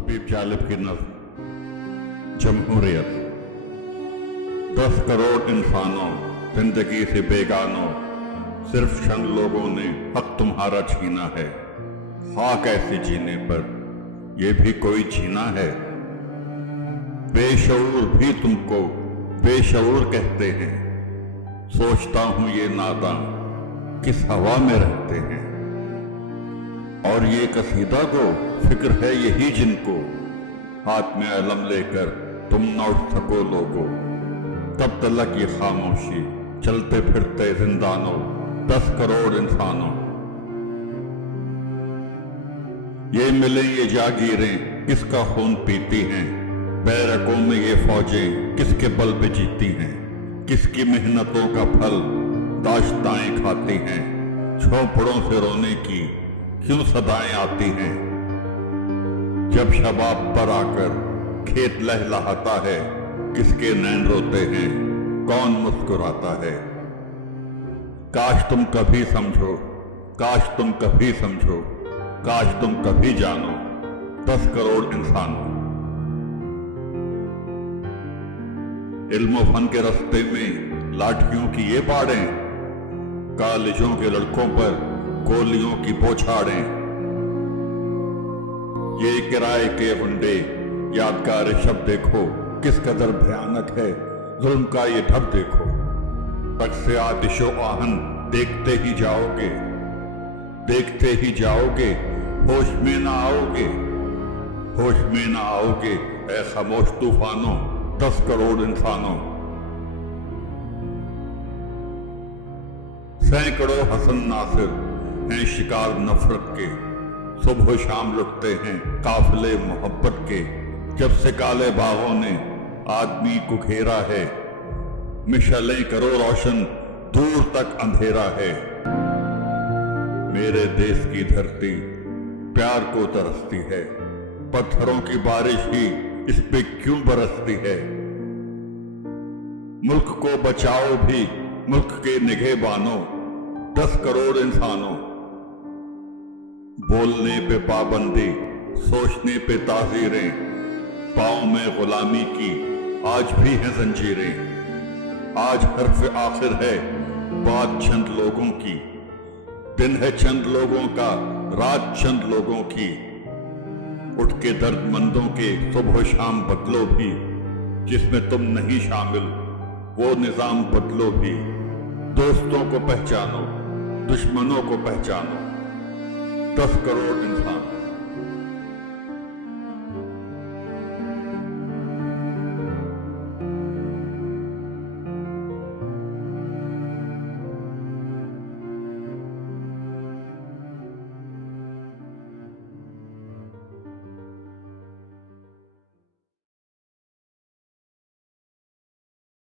हबीब जालिब की नज़्म जमहूरियत। 10 करोड़ इंसानों जिंदगी से बेगानों, सिर्फ चंद लोगों ने हक तुम्हारा छीना है। हाँ कैसे जीने पर ये भी कोई जीना है। बेशऊर भी तुमको बेशऊर कहते हैं। सोचता हूँ ये नादां किस हवा में रहते हैं। और ये कसीदा को फिक्र है यही जिनको, हाथ में अलम लेकर तुम न उठ सको लोगो। तब तलक ये खामोशी चलते फिरते जिंदानों, 10 करोड़ इंसानों। ये मिले ये जागीरें किसका खून पीती हैं। बैरकों में ये फौजें किसके बल पे जीती हैं। किसकी मेहनतों का फल दाश्ताएं खाती हैं। झोंपड़ों से रोने की क्यों सदाएं आती हैं। जब शबाब पर आकर खेत लहलहाता है, किसके नैन रोते हैं कौन मुस्कुराता है। काश तुम कभी समझो, काश तुम कभी समझो, काश तुम कभी जानो, 10 करोड़ इंसान। इल्म फन के रास्ते में लाठियों की ये बाड़ें, कॉलेजों के लड़कों पर गोलियों की बौछारें। ये किराए के गुंडे यादगार शब्द देखो, किस कदर भयानक है जुल्म का ये ढब देखो। तक से आतिशो आहन देखते ही जाओगे, देखते ही जाओगे, होश में ना आओगे, होश में ना आओगे ऐ खामोश तूफानों, 10 करोड़ इंसानों। सैकड़ों हसन नासिर हैं शिकार नफरत के, सुबह शाम लुटते हैं काफिले मोहब्बत के। जब से काले बागों ने आदमी को घेरा है, मिशलें करो रोशन दूर तक अंधेरा है। मेरे देश की धरती प्यार को तरसती है, पत्थरों की बारिश ही इस पे क्यों बरसती है। मुल्क को बचाओ भी मुल्क के निगहबानों, 10 करोड़ इंसानों। बोलने पे पाबंदी सोचने पे ताजीरें, पाँव में गुलामी की आज भी हैं जंजीरें। आज हर्फ आखिर है बात चंद लोगों की, दिन है चंद लोगों का रात चंद लोगों की। उठ के दर्दमंदों के सुबह शाम बदलो भी, जिसमें तुम नहीं शामिल वो निजाम बदलो भी। दोस्तों को पहचानो दुश्मनों को पहचानो, 10 करोड़ इंसान।